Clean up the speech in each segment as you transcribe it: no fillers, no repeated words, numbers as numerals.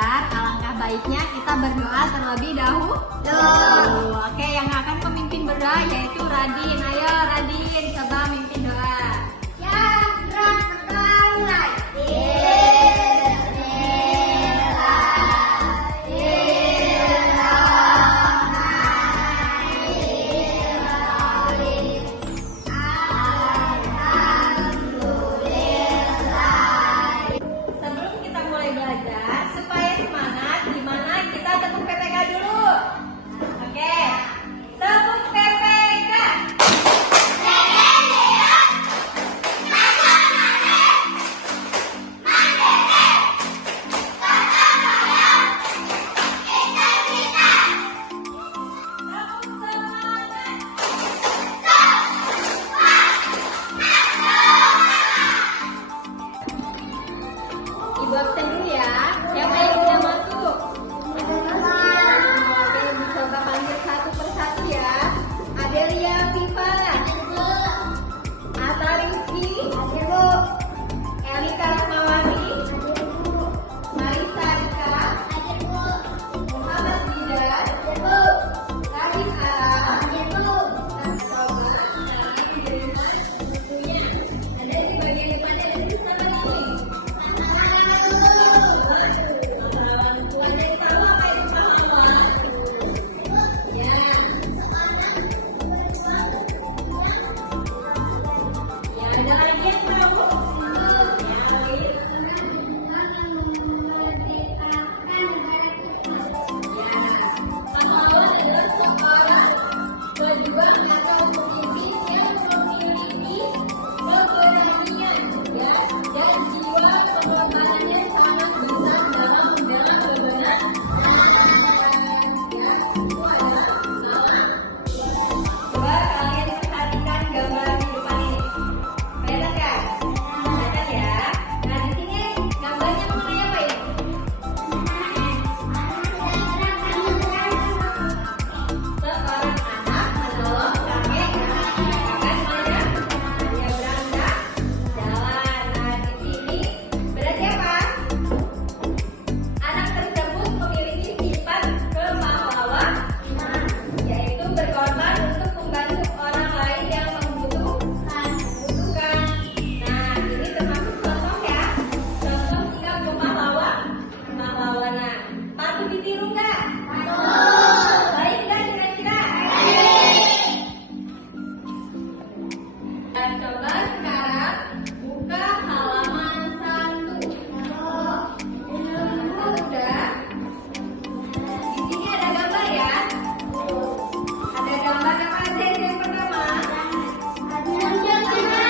belajar, alangkah baiknya kita berdoa terlebih dahulu. Oke, yang akan memimpin berdoa yaitu Radin. Ayo Radin, coba mimpin doa. Sebelum kita mulai belajar, supaya semangat, gimana kita tepuk PPK dulu. Oke, tepuk PPK. Ibu absen dulu ya. Siapa yang sudah masuk? Oke, dicoba panggil satu persatu ya. Adelia Viva, Ata Rizky, Elika Rahmawati, Marisa Rika, Muhammad Dida, Radin Ara, dan coba kalian menerima bukunya. Ada di bagian depannya ada tulisan ini. Ada yang tahu apa itu pahlawan? Ya. Ya, ada lagi yang tahu? Ya, Lid. Ya, pahlawan adalah seorang pejuang atau pemimpin yang memiliki keberanian ya, dan jiwa pengorbanannya sangat besar dalam membela kebenaran. Ya, itu adalah pahlawan. Coba kalian perhatikan gambar di depan ini. Kelihatan kan? Kelihatan ya. Nah, di sini gambarnya mengenai apa ini? Seorang anak menolong kakek yang menyebabkan mana? Dia berangkat jalan. Nah, di sini berarti apa? Anak tersebut memiliki sifat kepahlawanan, yaitu berkorban untuk membantu orang lain yang membutuhkan. Nah, ini termasuk contoh ya. Contoh sikap kepahlawanan. Patut ditiru nggak? Baik nggak kira-kira? Dan coba sekarang buka halaman 1. Sudah. Di sini ada gambar ya. Ada gambar apa aja yang pertama? Yang kedua?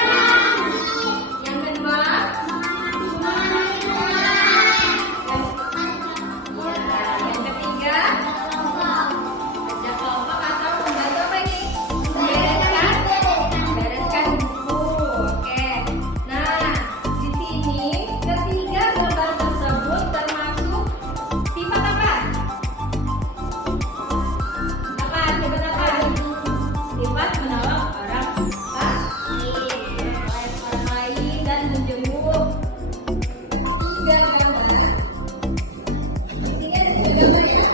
Yang ketiga? Ajak kelompok atau membantu apa ini? Bereskan buku. Oke. Nah, di sini ketiga gambar tersebut termasuk sifat apa? Apa? Sifat apa? Sifat menolong orang lain dan menjenguk. Tiga gambar. Di sini ada tiga gambar ya.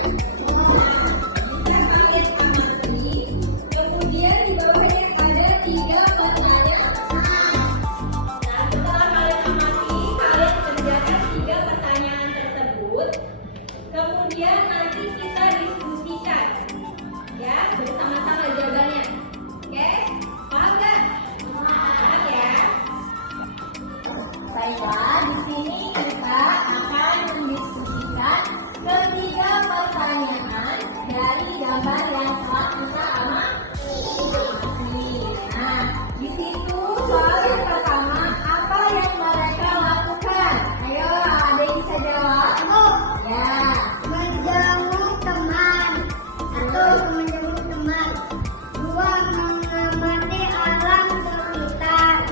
Kita kalian amati, kemudian di bawahnya ada 3 pertanyaan. Nah, setelah kalian amati, kalian kerjakan 3 pertanyaan tersebut. Kemudian nanti kita diskusikan, ya, bersama-sama jawabannya. Oke, paham nggak? Paham ya. Baiklah, di sini kita akan mendiskusikan ketiga pertanyaan dari gambar yang telah kita amati. Nah, di situ soal yang pertama, apa yang mereka lakukan? Ayo, ada yang bisa jawab? Ya. Menjenguk teman. 1. Menjenguk teman. 2. Mengamati alam sekitar.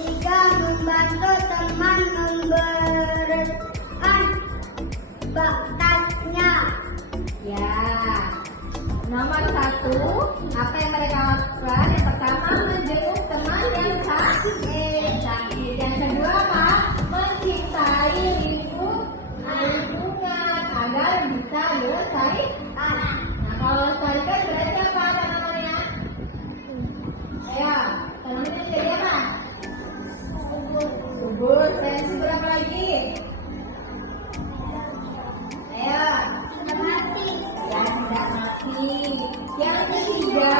3. Membantu teman membereskan bakatnya. Ya. Nomor 1, apa yang mereka lakukan? Yang pertama, menjenguk teman yang sakit. Yang kedua apa? Mencintai lingkungan. kita lestarikan. Nah, kalau lestarikan berarti apa tanamannya? Ayo, tanamannya jadi apa? Subur. Dan subur apa lagi? Ayo. Sudah mati. Ya, tidak mati. Yang ketiga,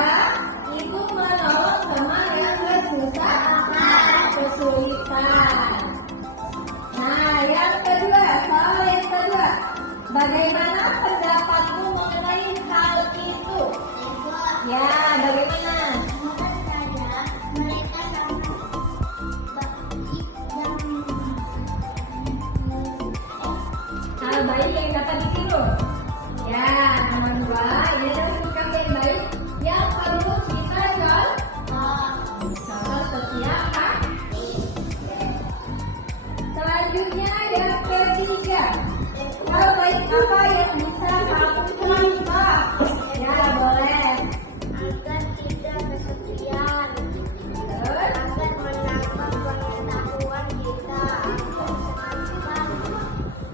ibu menolong teman yang kesulitan. Nah, yang kedua, soal yang kedua, bagaimana pendapatmu mengenai hal itu? Ya, bagaimana? Mereka sangat baik dan Hal baik yang dapat ditiru. Ya, nomor dua, ini adalah sikap yang baik yang perlu kita contoh setiap hari. Selanjutnya yang ketiga, hal baik apa yang bisa kamu contoh? Ya, boleh. agar tidak kesepian, Terus, agar menambah pengetahuan kita, agar semakin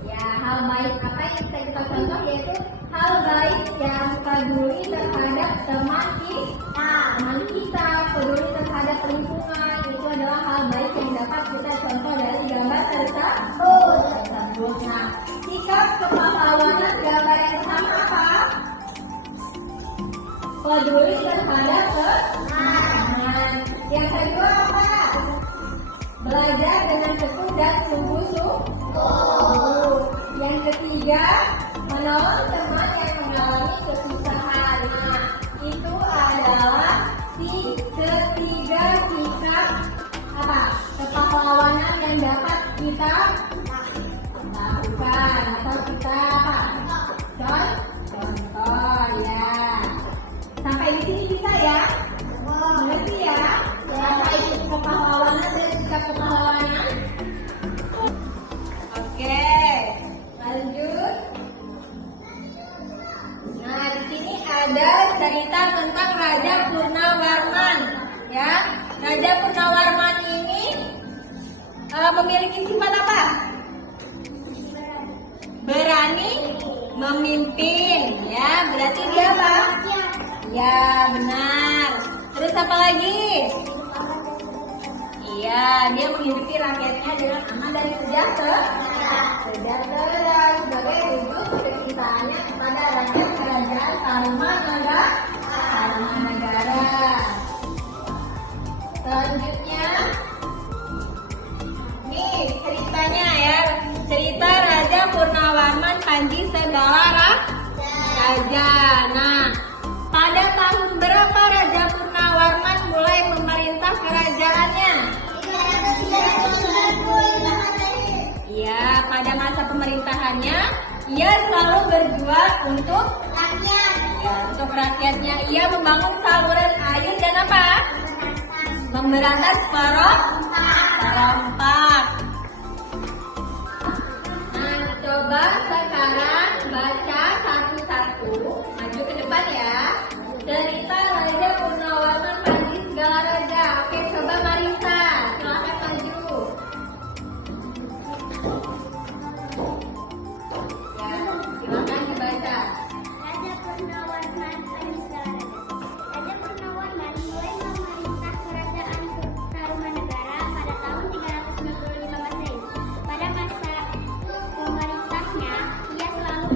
ya, hal baik apa yang bisa kita contoh yaitu hal baik yang peduli terhadap teman kita, peduli terhadap lingkungan. Itu adalah hal baik yang dapat kita contoh dari gambar tersebut. Nah, sikap kepahlawanan gambar yang pertama apa? Peduli terhadap teman. Yang kedua apa? Belajar dengan tekun dan sungguh-sungguh. Yang ketiga, menolong teman yang mengalami kesusahan. Nah, itu adalah ketiga sikap apa? Kepahlawanan yang dapat kita lakukan atau kita apa? Contoh ya. Sampai di sini bisa ya? Mengerti ya? Apa itu kepahlawanan dan sikap kepahlawanan? Oke, lanjut. Nah, di sini ada cerita tentang Raja Purnawarman. Ya, Raja Purnawarman ini memiliki sifat apa? Berani memimpin. Ya, berarti dia apa? Ya, benar. Terus apa lagi? Iya, dia menghidupi rakyatnya dengan aman dan sejahtera. Sebagai wujud kecintaannya kepada rakyat kerajaan Tarumanagara. Selanjutnya, nih ceritanya ya, cerita Raja Purnawarman Panji Segala Raja. Nah, pada tahun berapa Raja Purnawarman mulai memerintah kerajaannya? Ya, pada masa pemerintahannya, ia selalu berjuang untuk rakyat. ya, untuk rakyatnya. Ia membangun saluran air dan apa? Memberantas perompak. Nah, coba sekarang baca satu-satu, maju ke depan ya. Cerita Raja Purnawarman Panji Segala Raja. Oke, coba Marisa, silakan maju. Ya, silakan dibaca. Raja Purnawarman Panisagara. Raja Purnawarman mulai memerintah kerajaan Tarumanagara pada tahun 395 Masehi. Pada masa pemerintahnya, ia selalu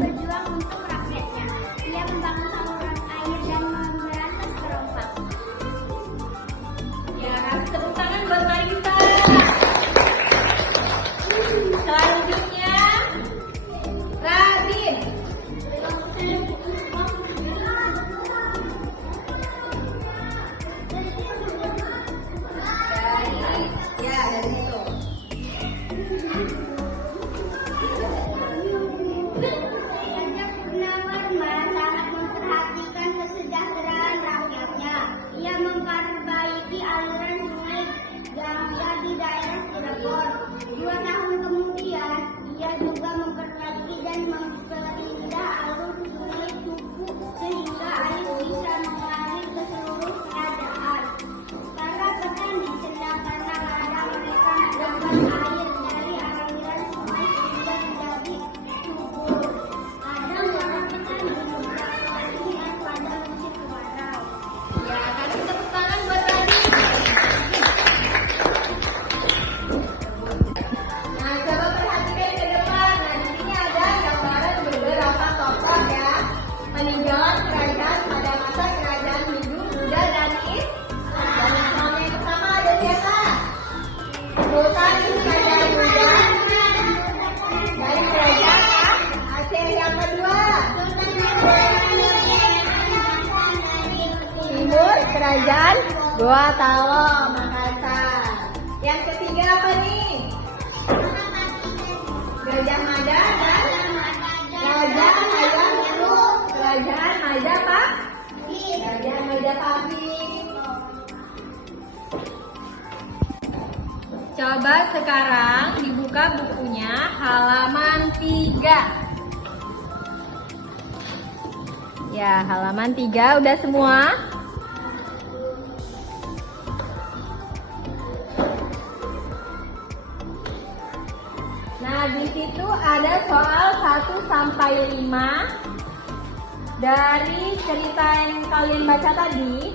Jajan Gua Talo Makassar. Yang ketiga apa nih? Gajah Mada dan Gajah Mada Biru. Gajah Mada Pak? Gajah Mada Pabrik. Coba sekarang dibuka bukunya halaman 3. Ya, halaman 3 udah semua. Nah, di situ ada soal 1 sampai 5 dari cerita yang kalian baca tadi.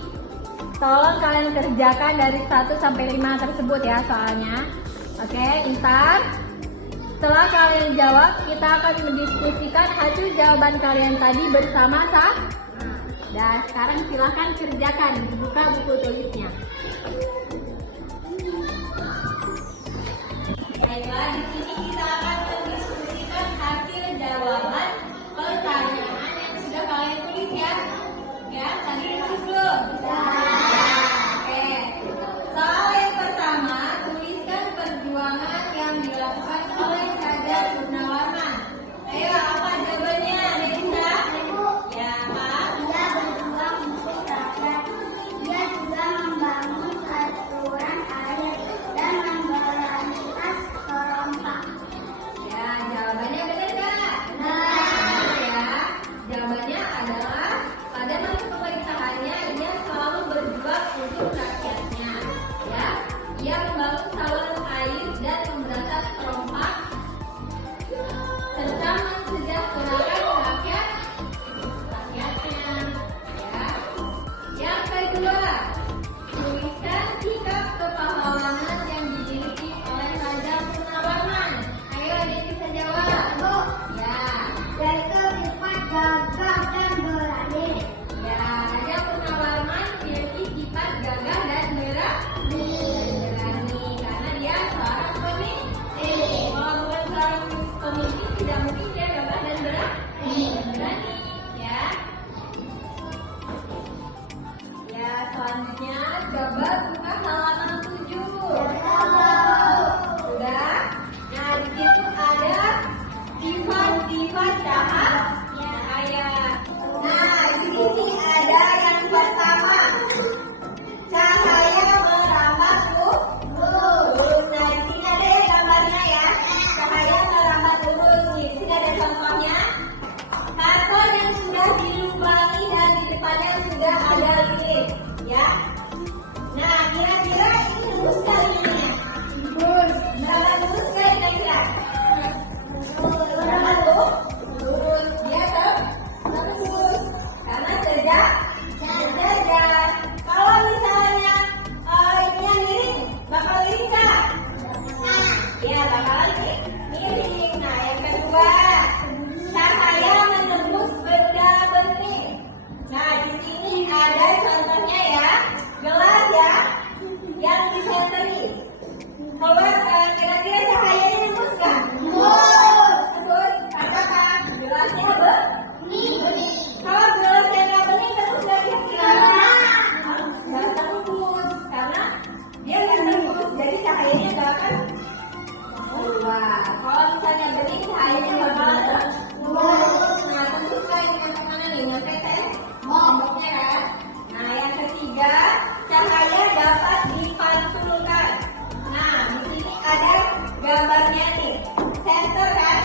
Tolong kalian kerjakan dari 1 sampai 5 tersebut ya soalnya. Oke, Intan. Setelah kalian jawab, kita akan mendiskusikan hasil jawaban kalian tadi bersama-sama. Dan sekarang silahkan kerjakan, dibuka buku tulisnya. Baiklah, di sini kita akan mendiskusikan hasil jawaban pertanyaan yang sudah kalian tulis ya. Ya, tadi tulis belum? Oke. Soal yang pertama, tuliskan perjuangan yang dilakukan oleh Raja Purnawarman. Ayo, apa jawabannya? Nisa? Ya, Pak. Dia berjuang untuk rakyat. Dia juga membangun saluran air dan memberantas perompak. Ya, jawabannya benar nggak? Benar. Ya, jawabannya adalah pada masa pemerintahannya ia selalu berjuang untuk rakyatnya. Ya, ia membangun saluran air dan memberantas perompak serta mensejahterakan rakyatnya. Ya, yang kedua, tuliskan sikap kepahlawanan yang dimiliki oleh Raja Purnawarman. Ayo, dia bisa jawab. Ya. Yaitu sifat gagah dan berani. Ya, Raja Purnawarman memiliki sifat gagah dan berani karena dia seorang pemimpin. Kalau bukan seorang pemimpin tidak mungkin dia gagah dan berani. Ya. Ya, selanjutnya coba buka halaman 7. Sudah. Nah, di situ ada sifat-sifat cahaya. Nah, di sini ada yang pertama, cahaya merambat lurus. Nah, di sini ada ya gambarnya ya, cahaya merambat lurus. Nih, di sini ada contohnya. Karton yang sudah dilubangi dan di depannya sudah ada lilin, ya. Nah, kira-kira ini lurus nggak lilinnya? Lurus. Nah, lurus nggak kira-kira? Karena tuh lurus, dia terus karena sejajar. Kalau misalnya ininya miring, bakal miring nggak? Ya, bakalan miring. Nah, yang kedua, cahaya menembus benda-benda. Nah, di sini ada contohnya ya, gelas ya, yang disenteri. Keluar, kira-kira cahayanya nembus nggak? Nembus. Apakah gelasnya bening? Kalau gelasnya nggak bening, terus nggak kira-kira? Nggak tembus, karena dia nggak tembus, jadi cahayanya nggak akan keluar. Kalau misalnya bening, cahayanya bakalan tembus. Nah, tembus nggak ini nyampe mana nih? Nyampe temboknya kan? Nah, yang ketiga, cahaya dapat dipantulkan. Nah, di sini ada gambarnya nih, senter kan,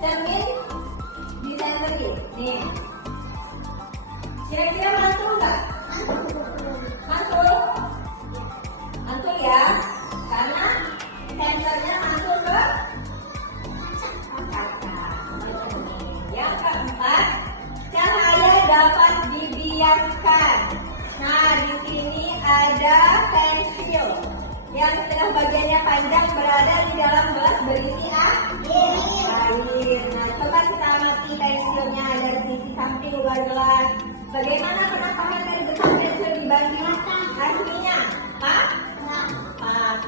cermin disenteri. Nih, kira-kira mantul nggak? Mantul, mantul ya, karena senternya mantul ke kaca. Yang keempat, cahaya dapat dibiaskan. Nah, di sini ada pensil yang setengah bagiannya panjang berada di dalam gelas berisi air. Nah, coba kita amati pensilnya dari sisi samping luar gelas. Bagaimana penampakan dari besar pensil dibanding aslinya? Patah.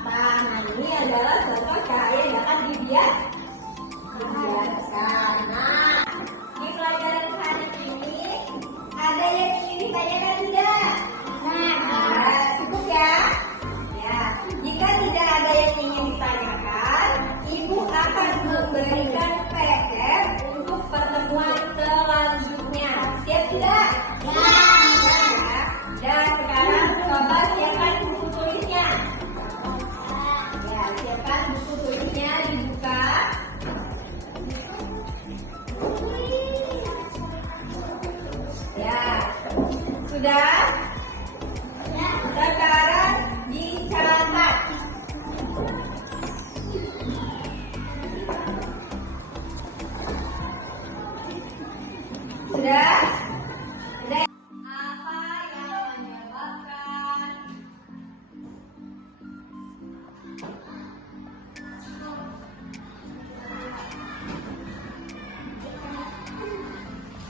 Nah, ini adalah contoh cahaya yang dapat dibiaskan. Nah, di pelajaran hari ini ada yang ingin ditanyakan tidak? Sudah? Sekarang dicatat. Sudah? Sudah? Apa yang menyebabkan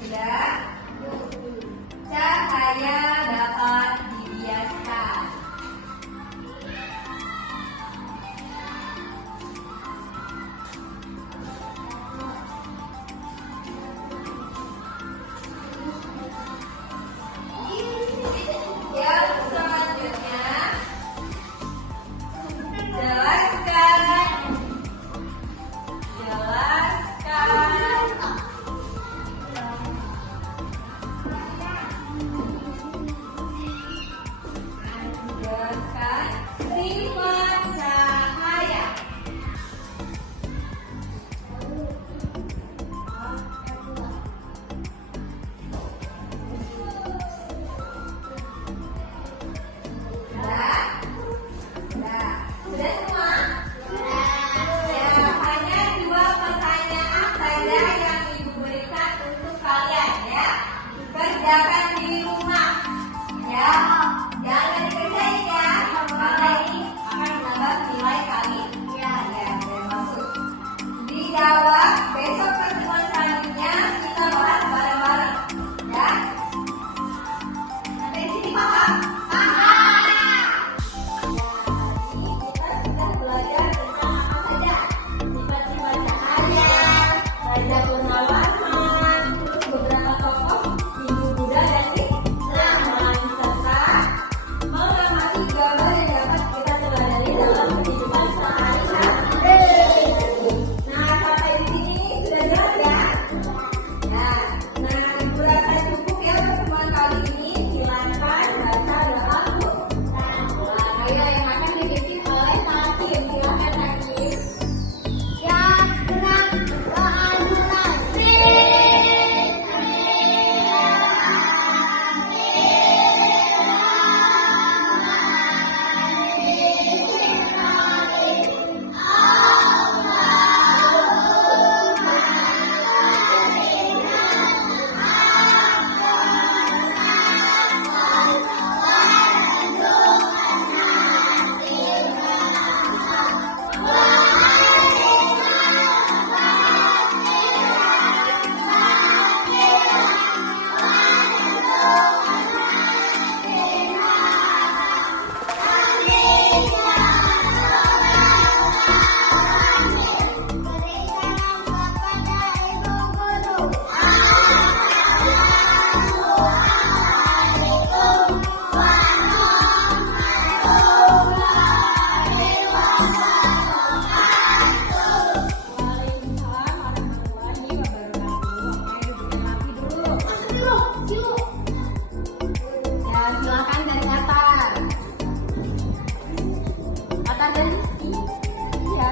sudah? Cahaya dapat dibiaskan. Yang selanjutnya, jelaskan. Jelaskan sifat cahaya. Sudah? Sudah? Sudah semua? Ya, hanya 2 pertanyaan saja yang Ibu berikan untuk kalian ya. Kerjakan di rumah. Ya, jangan dikerjain ya. Karena ini akan menambah nilai kali. Ya, dan maksud. Dijawab besok pertemuan selanjutnya kita bahas bareng-bareng. Ya. Sampai di sini paham? Kita sudah belajar tentang apa saja? Sifat-sifat cahaya, raja penawaran, terus beberapa tokoh Hindu, Buddha, dan Islam, serta mengamati gambar yang dapat kita teladani dalam kehidupan sehari-hari. Nah, sampai di sini sudah jelas ya? Nah, berasa cukup ya pertemuan kali ini. Silakan baca dalam buku. Nah, yang akan dibimbing oleh Hakim. Silakan Hakim. Yang gerak keanulan. Silakan dari atas. Atas dan iya.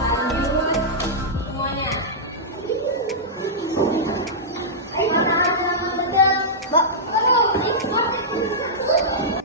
Lanjut semuanya. Aduh,